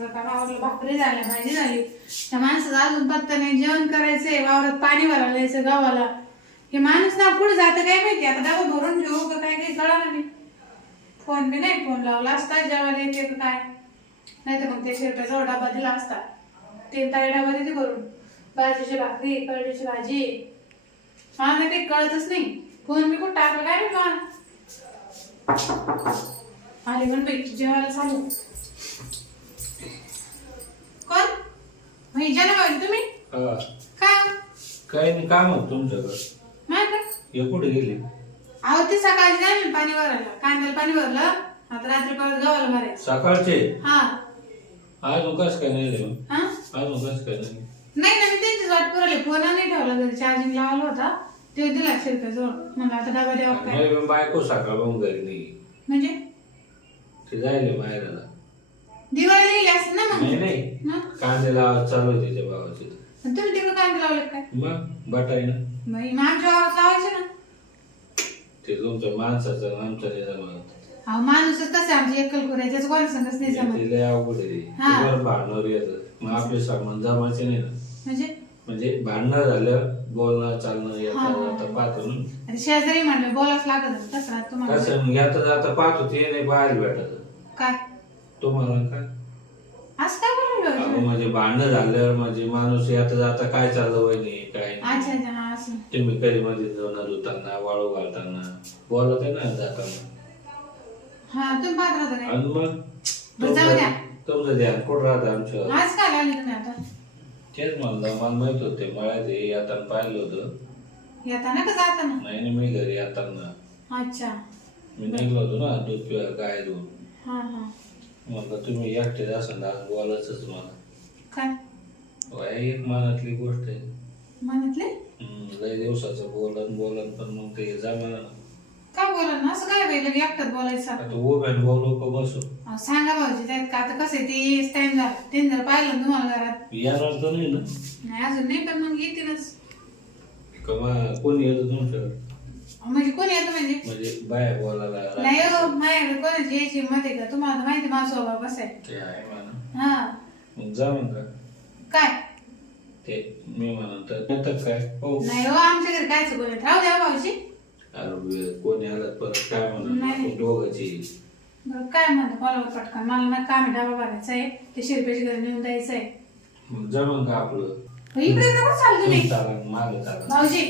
सगळं काम भाकरी झाल्या भाजी झाली. त्या माणसाचा अजून पत्ता नाही जेवण करायचंय वावरात पाणी भरायला यायचं गावाला. हे माणूस ना पुढे जातं काय माहिती? आता डबा भरून घेऊ का काय काही कळालं नाही. फोन बी नाही फोन लावला असता जेवायला येते का काय? नाही तर मग ते शिरप्याचा डबा दिला असता. ते ताई डबा देते करून भाजीची भाकरी कळडीची भाजी. हा नाही काही कळतच नाही. फोन बी कुठं टाकलं काय नाही का आले पण बाई जेवायला चालू. म्हणजे जन भाऊ तुम्ही? हा. काय काय नाही काम होत तुमच्याकडं. माझ्याकडे हे कुठे गेले? अहो ते सकाळी जाईल पाणी भरायला कांद्याला पाणी भरलं आता रात्री परत गव्हाला भरायचं. सकाळचे? हा. अजून कस काय नाही रे? मग? हा? अजून कस काय नाही? नाही ना मी त्यांचीच वाट पुरवली. फोन नाही ठेवला घरी चार्जिंग लावला होता. ते दिला शिरप्याजवळ म्हणलं आता डबा द्यावा काय? नाही बायको सकाळ पण घरी नाही. म्हणजे? ते जायले बाहेरला दिवाळी गेली असेल ना मग? नाही नाही. मग? कांदे लावा चालू होते त्या भावाचे तुम्ही तिकडे कांदे लावले काय? मग बटाई ना. बाई मग आमच्या वावरात लावायचे ना. ते माणसाचं आणि आमचं नाही जमत. अहो माणूसच तसे आमची एकल करायचं कोण सांगच नाही जमत. ते लय अवघड आहे. ते. हा. ते बरं भांडणं येतं. मग आपले सामान जमायचे नाही ना. म्हणजे? म्हणजे भांडणं झालं बोलणं चालणं हा, येतं हा. पाहतो ना. आता शेजारी म्हणलं बोलाच लागत राहत तुम्हाला. कसं मग येता जाता पाहतो ते नाही पाहायला भेटत. तुम्हाला काय? असं काय अहो, म्हणजे भांडणं झालं म्हणजे माणूस येता जाता काय चाललं वहिनी? काय नाही. अच्छा अच्छा हा असं. तुम्ही कधी मध्ये जेवण धुताना वाळू घालताना बोलत आहे ना जाताना. हा तुम्ही पाहत राहता काय? आणि मग? बरं, जाऊ द्या. तुमचं तुमचं ध्यान कुठं राहतं आमच्या आज काय आले तुम्ही आता? तेच म्हणलं मला माहीत होते मळ्यात हे येताना पाहिलं होतं. येताना का जाताना? नाही मी घरी येताना. अच्छा. मी निघलो होतो ना दूध पिवा दूध हा हा. म्हणलं तुम्ही एकटे असं आज बोलायचंच मला. काय? वय एक मनातली गोष्ट आहे. म्हणतले हम्म, लय दिवसाचं बोलन बोलन पण मग ते जमा काय बोला ना असं काय वेगळं बोलायचं? आता उभ्यान बोलू का बसू. अहो, सांगा भाऊजी त्यात का आता कसं आहे ते? टाइम झाला तीन जर पाहिलं ना तुम्हाला घरात? येणार तर नाही ना. नाही अजून नाही पण मग येतीलच. कमा कोणी येतं तुमच्याकडे? म्हणजे कोणी येतं म्हणजे? म्हणजे बाया बोलायला नाही हो माझ्याकडे कोणाची यायची हिंमत आहे का? तुम्हाला तर माहिती आहे माझा स्वभाव कसा आहे. ते आहे म्हणा. हा. मग जा मग का काय? ते मी म्हणत येतं काय? हो. नाही हो आमच्या घरी कायच बोलत राहू द्या भाऊजी अरे वे- कोणी आलं परत काय नाही. म्हणत दोघाची बरं काय म्हणतो? मला पटकन. मला ना काम आहे, डबा भरायचा आहे. ते शिरपेची घरी नेऊन द्यायचं आहे. मग जा मग का आपलं. हो, इकडे इकडे कुठं चालू तुम्ही चाला माग चाला भाऊजी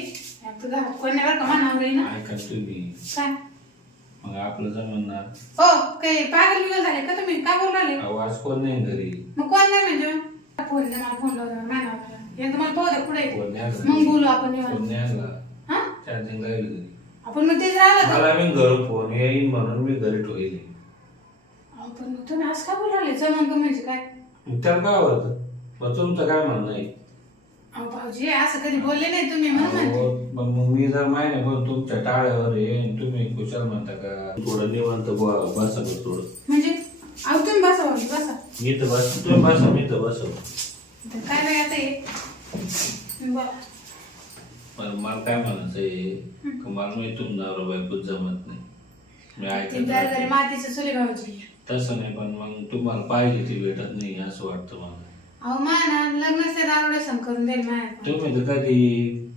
आपलं घरात कोण नाही बरं का म्हणा ना? ऐका तुम्ही. काय? मग आपलं जमणार हो काही पागल बिगल झाले का तुम्ही? काय बोलू राहिले? आवाज कोण नाही घरी? मग कोण नाही म्हणजे? द्या मला फोन लावून मायना एकदा मला पाहू द्या पुढे कोण नाही मग बोलू आपण कोण निवांत. नाही आला हा? चार्जिंग लागली घरी. आपण मग राहिलं तर. मला मी घरून फोन येईन म्हणून मी घरी ठेवली. आपण मग तुम्ही असं काय बोलू राहिले जमन का म्हणजे काय? त्याला काय होतं मग तुमचं काय म्हणणं आहे? अहो भाऊजी असं कधी बोलले नाही तुम्ही म्हणून. म्हणते अहो, पण मग मी जर माहिती पण तुमच्या टाळ्यावर येईन तुम्ही कुशाल म्हणता का? थोडं निवांत ब- बसा थोडं. म्हणजे अहो तुम्ही बसा भाऊजी बसा. मी तर बस तुम्ही बसा मी तर बसव काय नाही आता हे? बोला. पण मला काय म्हणायचं आहे का मला मी तुम नवरा बायको जमत नाही. मी ते ऐकत. मातीचे चुले भाऊजी. तसं नाही पण मग तुम्हाला पाहिजे ती भेटत नाही असं वाटतं मला. अहो मा ना लग्नाचे दारोडेशन करून देईल माझ्या तुम्ही तर कधी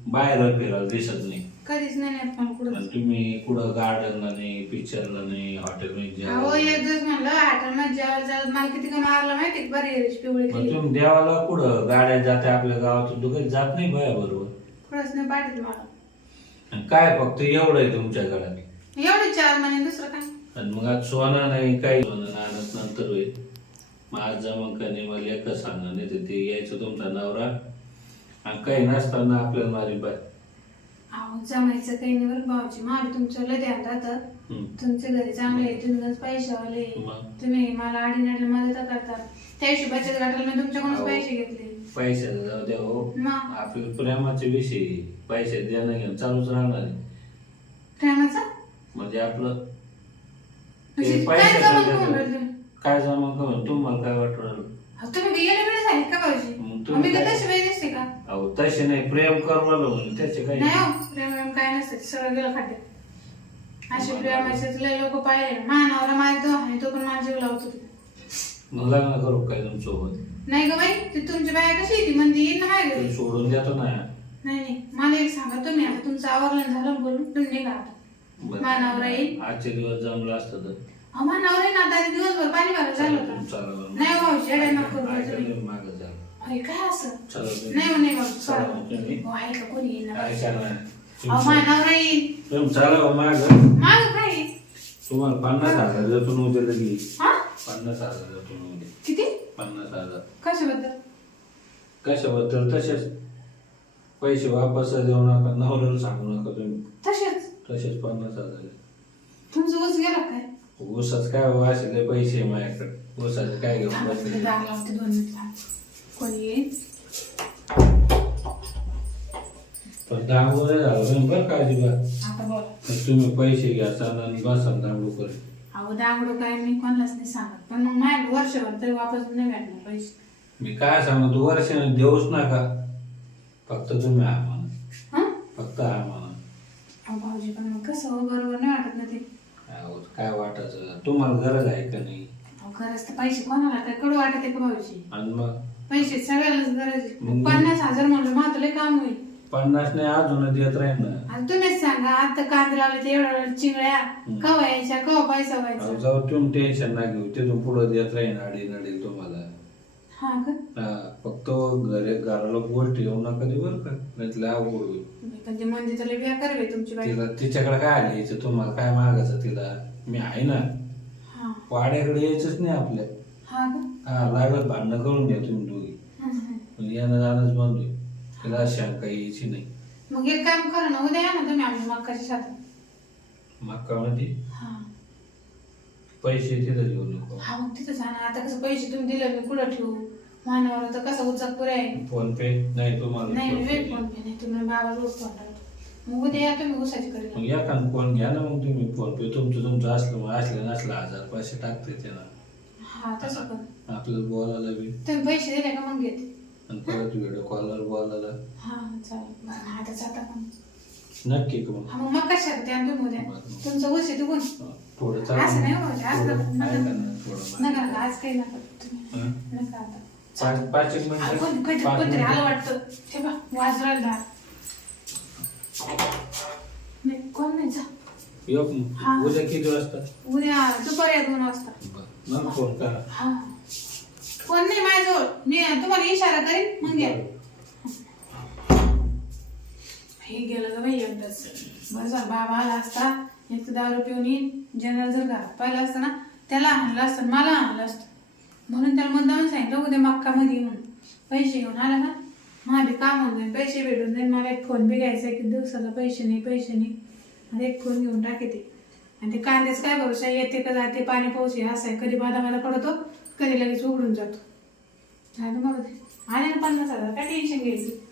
बाहेर फिरायला दिसत नाही. कधीच नाही नेत पण कुठं. आणि तुम्ही कुठं गार्डनला नाही पिक्चरला नाही हॉटेलमध्ये अहो जेवायला एक दिवस म्हणलं हॉटेल मध्ये जेवायला जायला मला किती का मारलं माहिती का? बरी आहे, पिवळी मग केली तुम्ही देवाला कुठं गाड्या जाते आपल्या गावातून? तू कधी जात नाही बाया बरोबर? कुठंच नाही पाठीत मला आणि काय फक्त एवढं आहे तुमच्या घरात? एवढे चार महिने दुसरं काय? आणि मग आज सोना नाही काही सोनं नाणं नंतर होईल. आज जमन का नाही मला एकच सांगणार नाही तर ते यायचं तुमचा नवरा. आणि काही नसताना आपल्याला मारी बाय अहो जमायचं काही नाही बरं भाऊजी. माझं तुमचं लय ध्यान राहतं. हम्म. तुमच्या घरी चांगले आहे तुम्ही गंज पैशावाले मग? तुम्ही मला आडीनाडी मदत करता. त्या दिवशी बचत गटाला मी तुमच्याकडूनच अहो. पैसे घेतले. पैशाचं जाऊ द्या हो. मग? आपल्या प्रेमाचे विषय पैसे देणं घेऊन चालूच राहणार आहे. प्रेमाचा? म्हणजे आपलं म्हणजे ते काय पैशाचं जमा देणं. काय जमा करून तुम्हाला काय वाटून राहिलं? अहो, तुम्ही गेले वेळे झाले का भाऊजी? मग तुम्ही का काय- तशी वेळ दिसते का? अहो तसे नाही. प्रेम करू राहिलो म्हणून त्याचे काही नाही हो प्रेम प्रेम काय नसतं. सगळं गेलं खाते असे प्रेमाचे लय लोक पाहिले. मानावर माझे तो आहे तो पण माझा जीव लावतो. मग लग्न करू काय तुमच्यासोबत? नाही ग बाई ती तुमची बाया कशी आहे ती? म्हणते येईन ना माझ्या घरी तुम्ही सोडून देतो ना नाही. नाही मला एक सांगा तुम्ही आता तुमचं आवरलं झालं बोलून तुम्ही निघा आता. बरं. मानावर येईल. आजचे दिवस जमलं असतं तर. अहो, मानावर आहे ना आता दिवसभर पाणी भरायला झालं होतं चला बरं. नाही शेड्या नको. अरे काय असं. नाही हो, चला. हो, आहे का कोणी येईन. अहो येईल हो मागं. तुम्हाला पन्नास हजार देतो उद्या लगी हा? पन्नास हजार देतो उद्या. किती? पन्नास हजार. कशाबद्दल? कशाबद्दल? तसेच पैसे वापस देऊ नका नवऱ्याला सांगू नका तुम्ही. तसेच? तसेच पन्नास हजार. तुमचं गेला काय? ऊसाच काय हो, असे लय पैसे माझ्याकडे. ऊसाचे काय घेऊन बसले. तिथे दार लावते दोन मिनिट थांब. कोणी येईल? पण नाही झालं बरं काळजी बा आता बोला. तुम्ही पैसे घ्याचा आणि बसा दांगडू करे. अहो दांगडो काय मी कोणालाच नाही सांगत. पण मग माझ्या वर्षभर तरी वापस नाही भेटणार पैसे. मी काय सांगू तू वर्षाने देऊच नका. फक्त तुम्ही हा म्हणा. हं? फक्त हा म्हणा. अहो भाऊजी पण मग कसं हो बरोबर नाही वाटत ना ते. अहो, काय वाटायचं? तुम्हाला गरज आहे का नाही? अहो खरंच तर पैसे कोणाला? काय कडू वाटत आहे का भाऊजी? आणि मग? पैसे सगळ्यालाच गरज आहे. पन्नास हजार म्हणलं मग तुला काम होईल. पन्नास नाही अजून देत राहील ना. आणि तुम्हीच सांगा आता कांदे लावले ते एवढ्या चिंगळ्या. कवा यायच्या कवा पैसा अहो, व्हायचा जाऊ तुम्ही टेन्शन ना घेऊ. तिथून पुढे देत राहील अडी नडील तुम्हाला. हा का? हा फक्त घरी घराला गोष्ट येऊ नका बरं का. नाही लय अवघड होईल. पण ते तर लय बेकार तुमची बाई. तिला तिच्याकडे काय आलं? यायचं तुम्हाला काय मागायचं तिला? मी आहे ना. हा. वाड्याकडे यायचंच नाही आपल्या. हा का? हा लागत भांडणं करून घ्या तुम्ही दोघी. हं, हं. पण येणं जाणंच बंद होईल तिला शंका यायची नाही. मग एक काम करा ना उद्या या ना तुम्ही आम्ही मक्काच्या शातात मक्कामध्ये? हा. पैसे तिथं घेऊ नको. हा मग तिथं जा ना. आता कसं पैसे तुम्ही दिले मी कुठं ठेवू? मानावर तर कसं उचक पुरे फोन पे? नाही तुम्हाला नाही फोन पे. फोन पे नाही तुम्ही बाबा रोज फोन लावतो मग उद्या या तुम्ही उसाची मग करेल या का फोन घ्या ना मग तुम्ही फोन पे. तुमचं तुमचं असलं मग असलं नसलं हजार पैसे टाकते ते ना हा तसं कर आपल्याला बोलायला बी. तुम्ही पैसे दिले का मग घेते. आणि परत व्हिडिओ कॉलवर बोलायला. हा चालेल. बरं आता जाता पण. नक्की का मग हा मग मग कशात त्या तुम्ही उद्या? तुमचं ऊस आहे थोडं असं नाही हो, असं नका. नका. नका आज काही नका. तुम्ही हं? नका आता. पाच पाच एक मिनिट. कोणतरी आलं वाटतं. बा नाही कोण नाही जा. येऊ हा. मग. उद्या किती वाजता? उद्या दुपारी या दोन वाजता. बरं. मला फोन करा. हा. कोण नाही माझ्याजवळ. मी तुम्हाला इशारा करीन मग या. हे गेलं ग बाई एकदाच. बरं झालं बाबा आला असता एक तर दारू पिऊन येईन. जनरल जर घरात पाहिलं असतं ना त्याला आणलं असतं मला आणलं असतं. म्हणून त्याला मुद्दामून सांगितलं उद्या मक्कामध्ये येऊन म्हणून पैसे घेऊन आला ना माझे काम होऊन जाईल पैसे भेटून जाईल मला एक फोन बी घ्यायचा आहे की दिवसाला पैसे नाही पैसे नाही. मला एक फोन घेऊन टाकते आणि ते कांद्याच काय भरोसा येते का जाते पाणी पाऊस हे असं आहे. कधी बादामाला पडतो कधी लगेच उघडून जातो. झालं मग आले ना पन्नास हजार काय टेन्शन घ्यायचं?